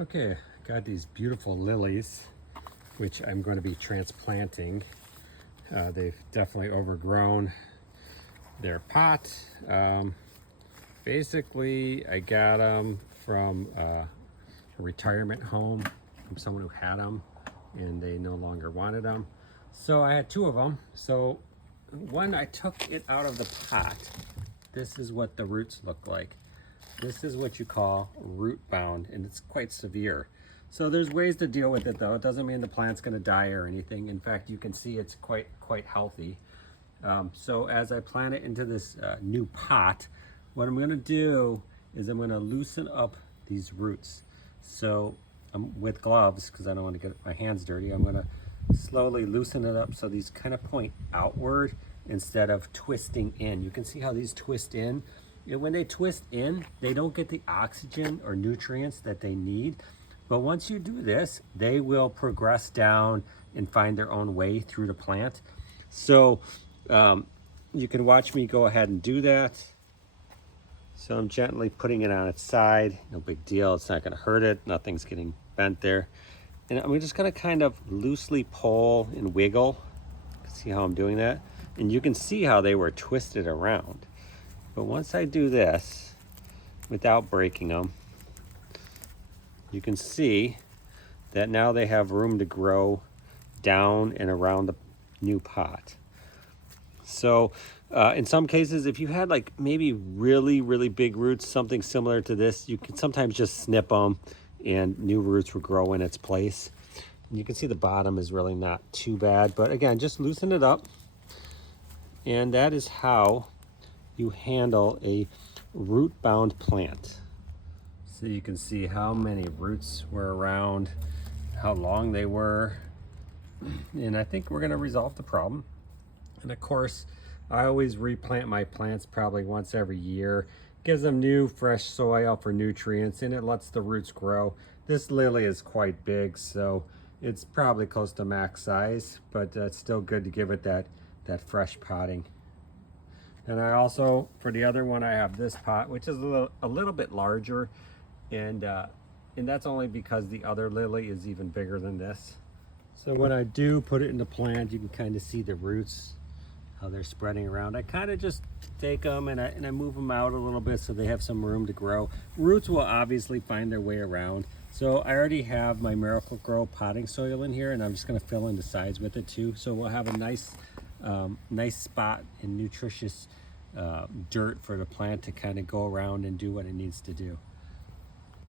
Okay, got these beautiful lilies, which I'm going to be transplanting. They've definitely overgrown their pot. Basically, I got them from a retirement home from someone who had them and they no longer wanted them. So I had two of them. So when I took it out of the pot, this is what the roots look like. This is what you call root bound, and it's quite severe. So there's ways to deal with it though. It doesn't mean the plant's gonna die or anything. In fact, you can see it's quite healthy. So as I plant it into this new pot, what I'm gonna do is I'm gonna loosen up these roots. So with gloves, because I don't want to get my hands dirty, I'm gonna slowly loosen it up so these kind of point outward instead of twisting in. You can see how these twist in. And when they twist in, they don't get the oxygen or nutrients that they need. But once you do this, they will progress down and find their own way through the plant. So you can watch me go ahead and do that. So I'm gently putting it on its side. No big deal. It's not going to hurt it. Nothing's getting bent there. And I'm just going to kind of loosely pull and wiggle. See how I'm doing that? And you can see how they were twisted around. But once I do this, without breaking them, you can see that now they have room to grow down and around the new pot. So in some cases, if you had like maybe really big roots, something similar to this, you can sometimes just snip them and new roots will grow in its place. And you can see the bottom is really not too bad, but again, just loosen it up. And that is how you handle a root bound plant. So you can see how many roots were around, how long they were, and I think we're going to resolve the problem. And of course, I always replant my plants probably once every year. Gives them new fresh soil for nutrients and it lets the roots grow. This lily is quite big, so it's probably close to max size, but it's still good to give it that fresh potting. And I also, for the other one, I have this pot, which is a little bit larger, and that's only because the other lily is even bigger than this. So when I do put it in the plant, you can kind of see the roots, how they're spreading around. I kind of just take them and I move them out a little bit so they have some room to grow. Roots will obviously find their way around. So I already have my Miracle-Gro potting soil in here, and I'm just going to fill in the sides with it too. So we'll have a nice spot and nutritious dirt for the plant to kind of go around and do what it needs to do.